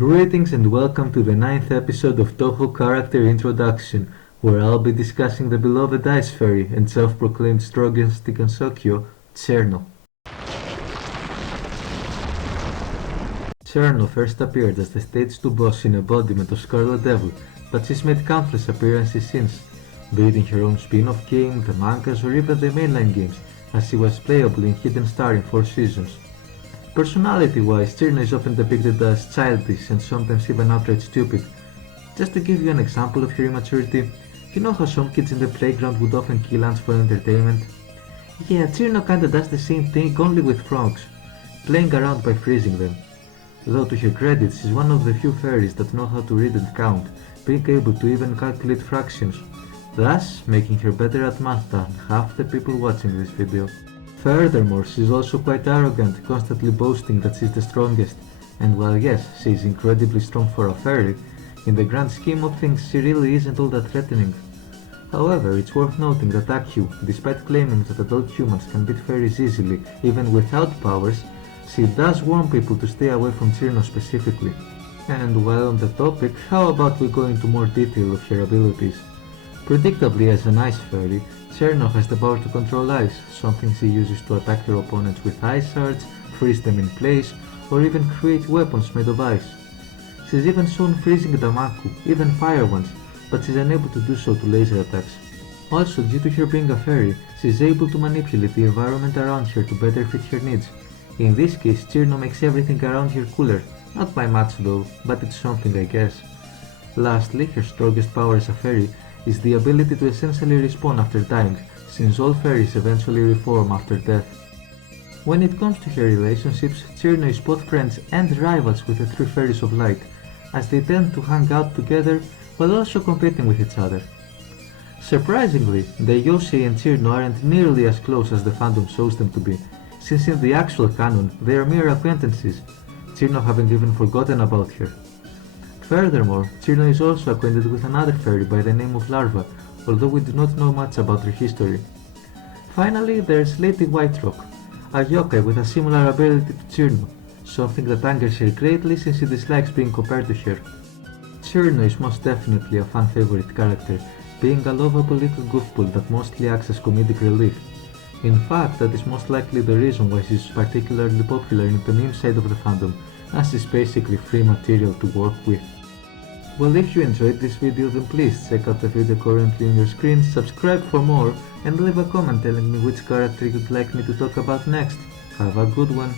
Greetings and welcome to the 9th episode of Touhou Character Introduction, where I'll be discussing the beloved Ice Fairy and self-proclaimed strongest Ikansokyo, Cirno. Cirno first appeared as the stage 2 boss in Embodiment of Scarlet, but she's made countless appearances since, be it in her own spin-off game, the mangas or even the mainline games, as she was playable in Hidden Star in 4 seasons. Personality-wise, Cirno is often depicted as childish and sometimes even outright stupid. Just to give you an example of her immaturity, you know how some kids in the playground would often kill ants for entertainment? Yeah, Cirno kinda does the same thing, only with frogs, playing around by freezing them. Though to her credit, she's one of the few fairies that know how to read and count, being able to even calculate fractions, thus making her better at math than half the people watching this video. Furthermore, she's also quite arrogant, constantly boasting that she's the strongest, and while yes, she's incredibly strong for a fairy, in the grand scheme of things she really isn't all that threatening. However, it's worth noting that Aku, despite claiming that adult humans can beat fairies easily even without powers, she does warn people to stay away from Cirno specifically. And while on the topic, how about we go into more detail of her abilities? Predictably, as an ice fairy, Cirno has the power to control ice, something she uses to attack her opponents with ice shards, freeze them in place, or even create weapons made of ice. She's even shown freezing Damaku, even fire ones, but she's unable to do so to laser attacks. Also, due to her being a fairy, she's able to manipulate the environment around her to better fit her needs. In this case, Cirno makes everything around her cooler, not by much though, but it's something I guess. Lastly, her strongest power as a fairy is the ability to essentially respawn after dying, since all fairies eventually reform after death. When it comes to her relationships, Cirno is both friends and rivals with the 3 fairies of light, as they tend to hang out together while also competing with each other. Surprisingly, the EoSD and Cirno aren't nearly as close as the fandom shows them to be, since in the actual canon they are mere acquaintances, Cirno having even forgotten about her. Furthermore, Cirno is also acquainted with another fairy by the name of Larva, although we do not know much about her history. Finally, there is Lady Whiterock, a yokai with a similar ability to Cirno, something that angers her greatly since she dislikes being compared to her. Cirno is most definitely a fan favorite character, being a lovable little goofball that mostly acts as comedic relief. In fact, that is most likely the reason why she is particularly popular in the meme side of the fandom, as she's basically free material to work with. Well, if you enjoyed this video, then please check out the video currently on your screen, subscribe for more, and leave a comment telling me which character you'd like me to talk about next. Have a good one!